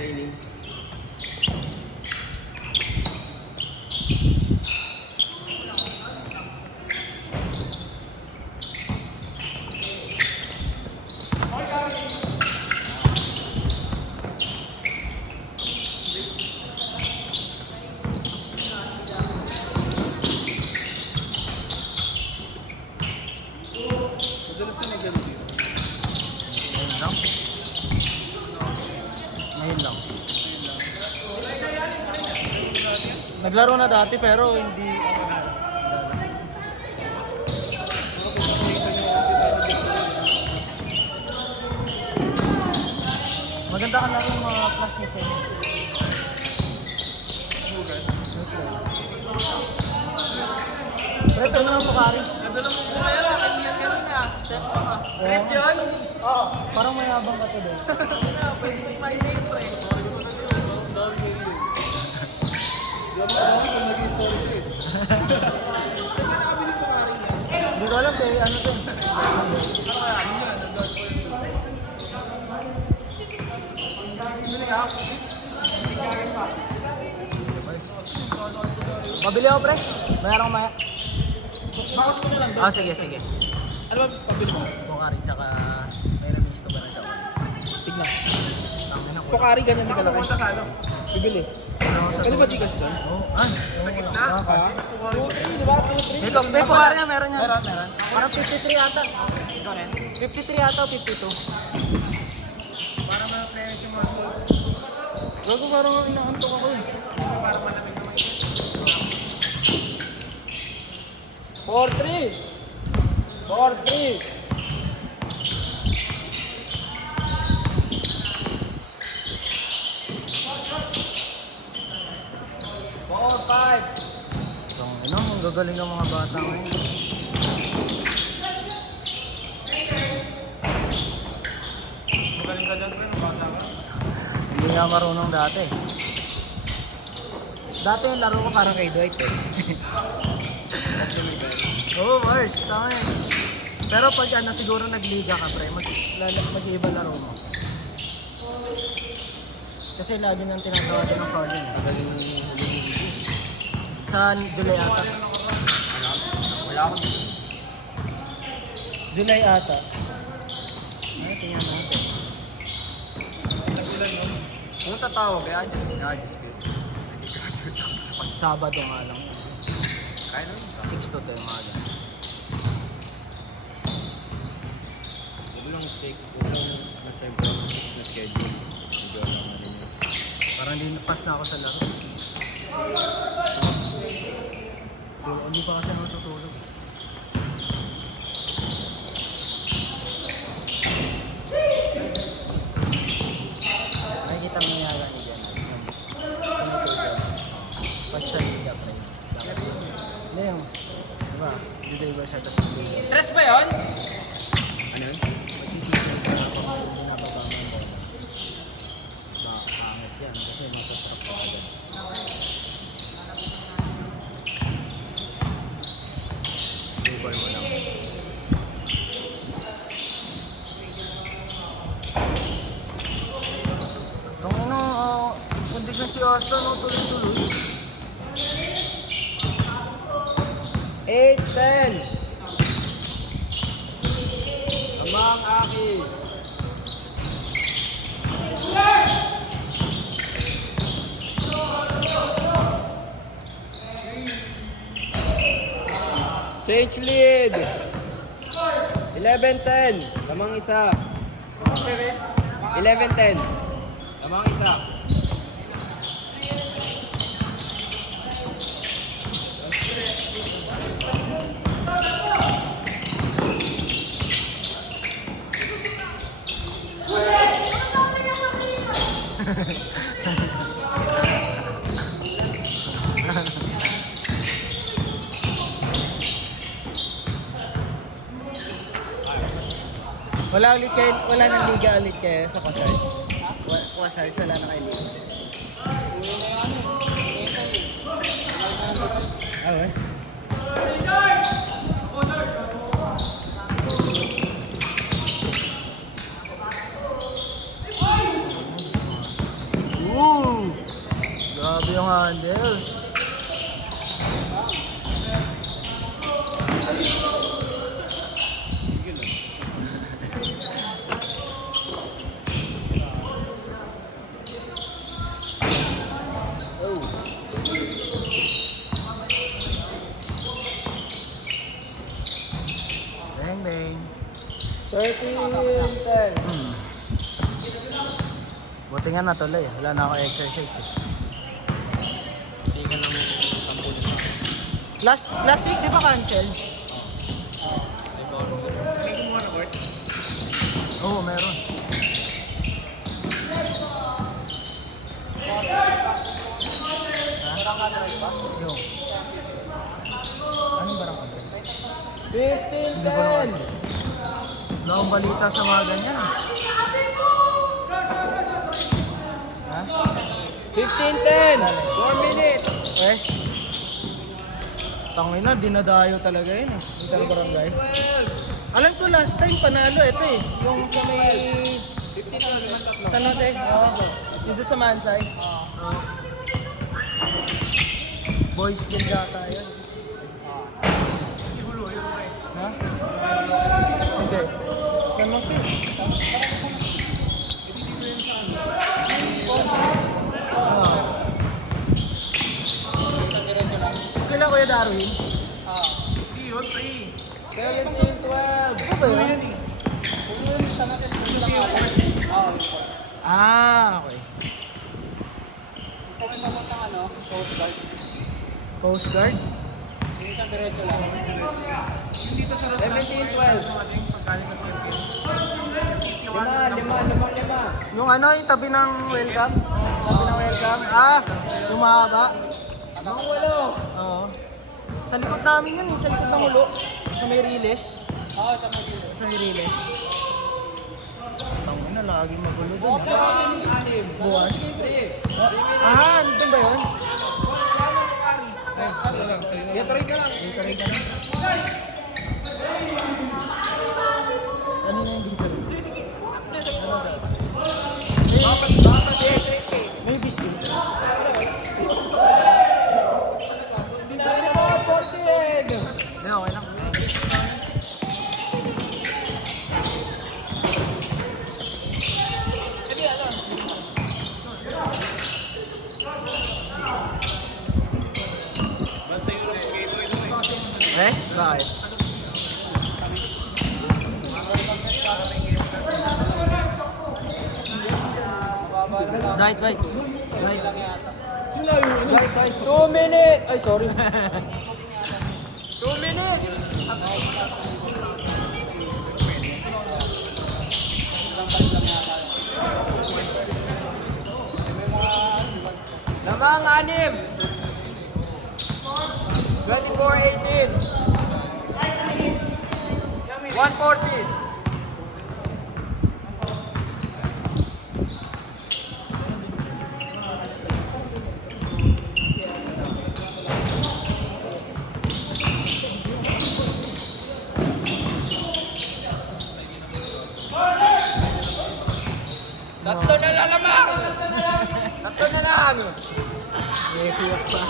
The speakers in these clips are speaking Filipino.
training. Madalas na nag-ano dito. Ngayon lang. Naglaro na dati pero hindi maganda ka lang yung mga class ni Sen. Pre, ito naman po kari. Nadala mo ko kaya lang, kanya ganun na. Step pa ka. Chris yun? Oo. Parang mayabang ka to doon. Pwede ko i-mailate to eh. Hindi ko alam kaya ano to. Mabili ako pre. Mayroon ko maya. Bakas ko na lang doon. Ah sige sige. Ano ba pabili mo? Bukari tsaka may release ko ba na daw. Tignan. Tangin ako. Pokari ganyan din kalaki. Punta ka ano? Bibili. Ano ba Gcash doon? Oh, ay. Ah, di ba? Ito, may Bukari nga meron yan. Meron. Parang 53 yata. Ito rin. 53 yata o 52. Para ma-flash yung mga souls. Gago parang inaantok ako eh. Para malamig naman. 4-3. 4-3. Ang gagaling ng mga bata ngayon. Magaling ka dyan, pero bata ka. Hindi nga marunong dati. Dati yung laro ko parang kay Dwight eh. Oo, worse. Tama yun. Pero pag ano, siguro nagliga ka pre, mag-iiba laro mo. Kasi lagi nang tinatawa din ng Carlin. Sa July ata. Wala akong July ata. Ay, tingnan natin. nagulan nun. Kung tatawag eh, adjust Sabado nga lang. Kaya nun. 6 to 10 nga lang. Walang sick, walang na-tempo na schedule. Medyo alam na rin yun. Parang hindi pass na ako sa laro. Hindi pa kasi natutulog. Nakikita mo yung yaga ni Jan. Pag sa liga, pre. Hindi yung, diba? Dito iba siya, tapos hindi. Tres ba yun? Ano yun? Magtitigil ka na kapag binababa mo yung bola. Nakakangit yan kasi masatrap ka agad. Table mo lang. Kung ano, condition si Asta, no, tuloy-tuloy. 8-10 Amang Aki. Change lead 11-10 lamang isa 11-10 lamang isa. Wala ulit kayo, wala nang liga ulit kayo sa Pasarge. Pasarge, wala na kayo liga. Ah, wes? Commanders. Bang, bang. 13-10. Buti nga natuloy. Wala na ako exercise eh. Hindi ka naman sampu na. Last week, di ba cancel? May kumuha na court? Oo, meron. Yo. Anong barang ka? 15-10. Wala akong balita sa mga ganyan. Ha? 15-10. 4 minutes. Eh? Tangin na, dinadayo talaga yun eh. Itang barangay. Alam ko last time panalo ito eh. Yung sa may... San Jose? Oo. Dito sa Mansay. Oo. Boys din yata yun. Ha? Hindi. San Jose? Ah. Kailan Kuya Darwin? 17-12. Ano ba yun? Ah, okay. Gusto mo yung ng ano? Coast Guard. Coast Guard? Yung isang diretso lang. 17-12. Lima. Yung ano, yung tabi ng welcome? Tabi ng welcome? Ah, yung mahaba? Mga walo. Oo. Sa likod namin yun eh, sa likod ng ulo. Sa may riles. Oo, sa Magilo. Sa may riles. Tangin na, lagi magulo dun. Bukas na kami ng 6. Bukas? Sige. Ah, nandun ba yun? Try ka lang. Dito rin ka na. Ano na yung dito? May biscuit. Hindi, okay lang. Eh? Bakit? Diet, diet. Diet. Diet, diet. 2 minutes. Ay, sorry. 2 minutes! Lamang 6. 24-18. 140. Tatlo na lang lamang. Tatlo na lang. May kuyak pa.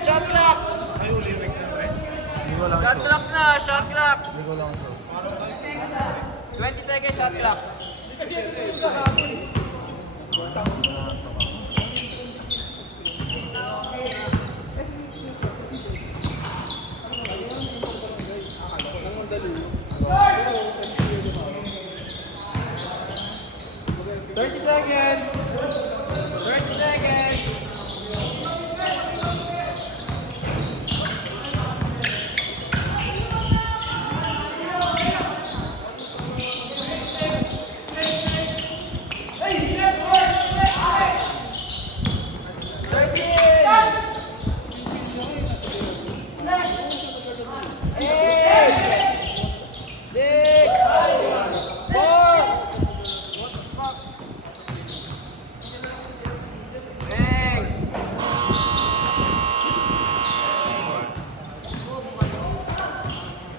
Shot clock! Hindi ko lang Shot show. clock na! Shot clock! Hindi ko lang show. 20 seconds shot clock. Seconds.